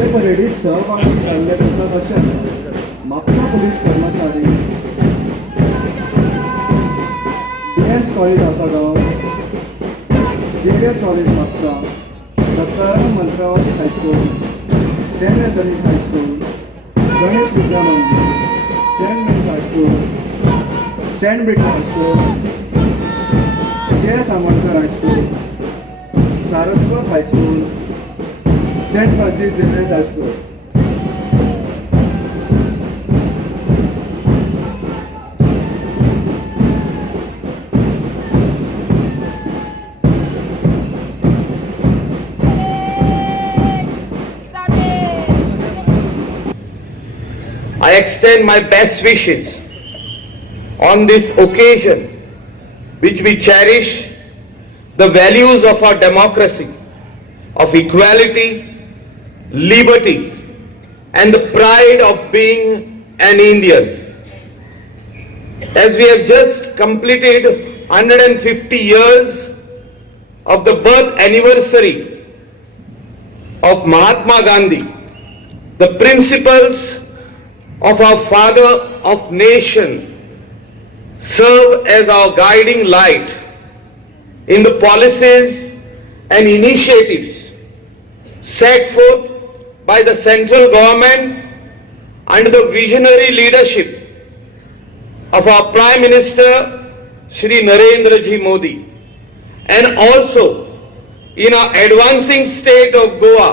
हे परेडीत सहभागी जाल्ले तशेंच म्हापसा पुलीस कर्मचारी, BMS college Assagao, CBS college Mapusa, Sattaram Mantravati high school, saint Anthony's high school, Ganesh Vidya Mandir, saint मेन्स high school, saint Britton high school, J.S. Ambedkar high school, Saraswat high school, saint Francis Xavier high school. I extend my best wishes on this occasion, which we cherish the values of our democracy, of equality, liberty, and the pride of being an Indian. As we have just completed 150 years of the birth anniversary of Mahatma Gandhi, the principles of our father of nation serve as our guiding light in the policies and initiatives set forth by the central government under the visionary leadership of our Prime Minister Shri Narendra Ji Modi, and also in our advancing state of Goa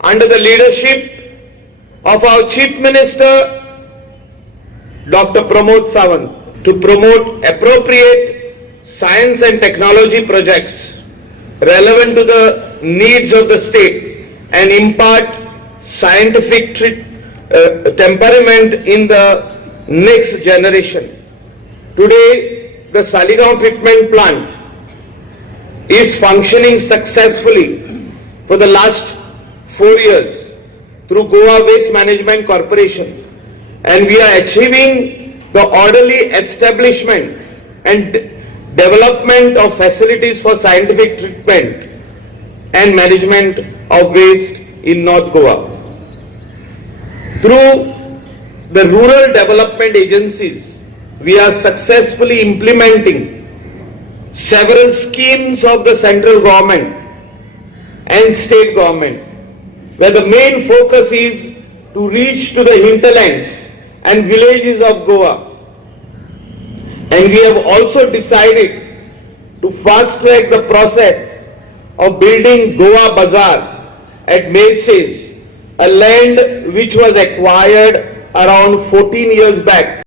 under the leadership of our Chief Minister Dr. Pramod Sawant, to promote appropriate science and technology projects relevant to the needs of the state and impart scientific temperament in the next generation. Today, the Saligaon treatment plant is functioning successfully for the last 4 years through Goa Waste Management Corporation, and we are achieving the orderly establishment and development of facilities for scientific treatment and management of waste in North Goa. Through the rural development agencies, we are successfully implementing several schemes of the central government and state government, where the main focus is to reach to the hinterlands and villages of Goa. And we have also decided to fast track the process of building Goa bazaar at Merces, a land which was acquired around 14 years back.